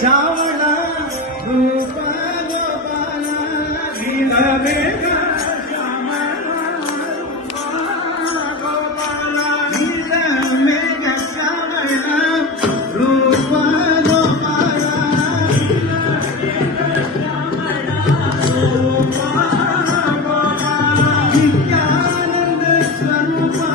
श्यामला रूप गोपाला गिल मेघ श्यामला रूप गोपाला गिल मेघ श्यामला रूप गोपाला गिल मेघ श्यामला रूप गोपाला नित्यानंद स्वरूपा